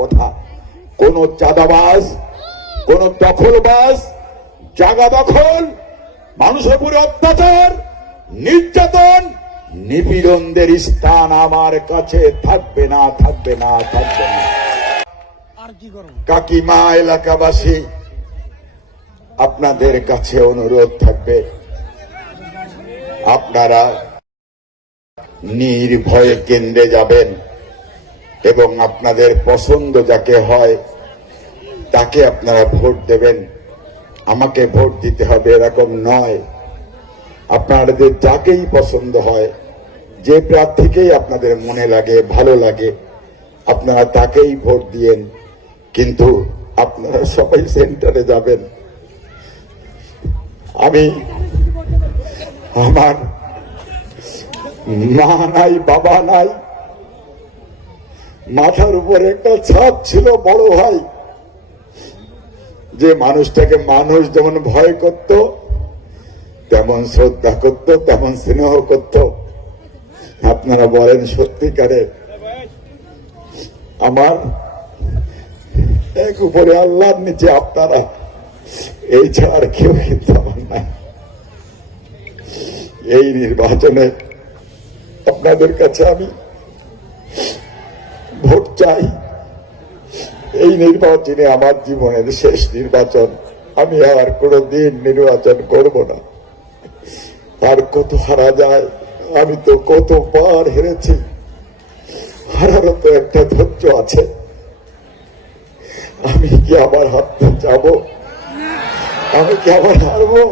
কথা। কোন চাঁদাবাজ, কোন দখলবাজ, জায়গা দখল, মানুষের উপরে অত্যাচার, নির্যাতন, নিপীড়নদের স্থান আমার কাছে থাকবে না, থাকবে না, থাকবে না। কাকিমা, এলাকাবাসী, আপনাদের কাছে অনুরোধ থাকবে, আপনারা নির্ভয়ে কেন্দ্রে যাবেন এবং আপনাদের পছন্দ যাকে হয় তাকে আপনারা ভোট দেবেন। আমাকে ভোট দিতে হবে এরকম নয়, আপনাদের যাকেই পছন্দ হয়, যে প্রার্থীকেই আপনাদের মনে লাগে, ভালো লাগে, আপনারা তাকেই ভোট দিয়েন। কিন্তু আপনারা সবাই সেন্টারে যাবেন। আমি, আমার মা নাই, বাবা নাই, মাথার উপরে একটা ছাদ ছিল বড় ভাই, যে মানুষটাকে মানুষ যেমন ভয় করত, তেমন শ্রদ্ধা করত, তেমন স্নেহ করত। আপনারা বলেন সত্যিকারে আমার এক উপরে আল্লাহর নিচে আপনারা, এই ছাড়া আর কেউ কিন্তু আমার নাই। এই নির্বাচনে আপনাদের কাছে আমি ভোট চাই। এই নির্বাচনে আমার জীবনের শেষ নির্বাচন, আমি আর কোনোদিন নির্বাচন করব না। আর কত হারা যায়, আমি তো কতবার হেরেছি, হারারও তো একটা ধৈর্য আছে। আমি কি আবার হারতে যাবো? আমি কি আবার হারবো?